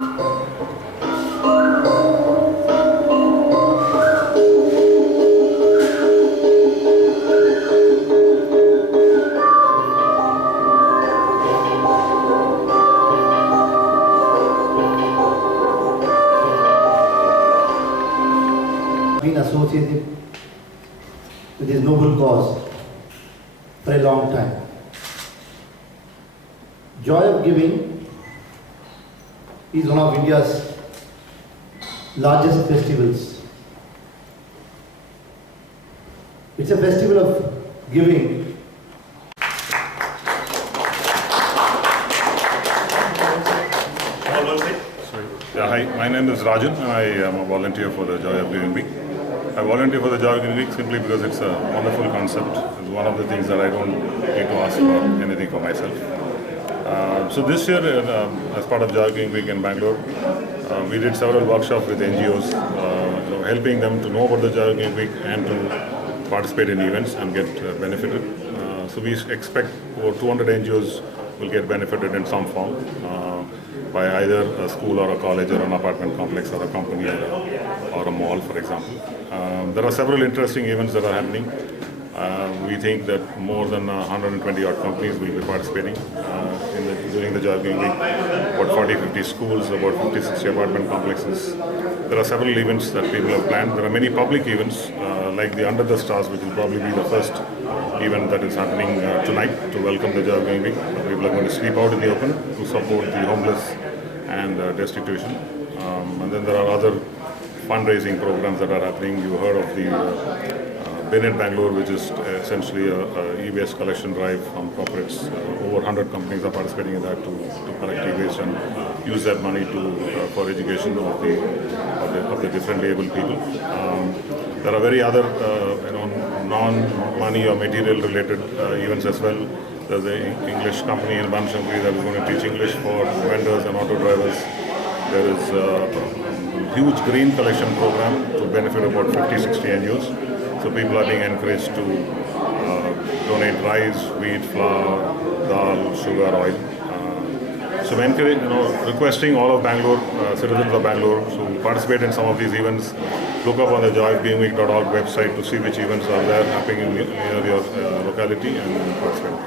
Been associated with this noble cause for a long time. Joy of Giving is one of India's largest festivals. It's a festival of giving. Yeah, hi, my name is Rajan and I am a volunteer for the Joy of Giving Week. I volunteer for the Joy of Giving Week simply because it's a wonderful concept. It's one of the things that I don't need to ask for anything for myself. So this year, as part of Joy of Giving Week in Bangalore, we did several workshops with NGOs, helping them to know about the Joy of Giving Week and to participate in events and get benefited. So we expect over 200 NGOs will get benefited in some form by either a school or a college or an apartment complex or a company or a mall, for example. There are several interesting events that are happening. We think that more than 120 odd companies will be participating during the Joy of Giving Week. About 40-50 schools, about 50-60 apartment complexes. There are several events that people have planned. There are many public events like the Under the Stars, which will probably be the first event that is happening tonight to welcome the Joy of Giving Week. People are going to sleep out in the open to support the homeless and destitution. And then there are other fundraising programs that are happening. You heard of the Bin in Bangalore, which is essentially a e-waste collection drive from corporates. Over 100 companies are participating in that to collect e-waste and use that money for education of the differently abled people. There are very other non-money or material related events as well. There's an English company in Banshangri that is going to teach English for vendors and auto drivers. There is a huge green collection program to benefit about 50-60 NGOs. So people are being encouraged to donate rice, wheat, flour, dal, sugar, oil. So we encourage, requesting all of Bangalore, citizens of Bangalore to participate in some of these events. Look up on the joyofgivingweek.org website to see which events are there happening near your locality and participate.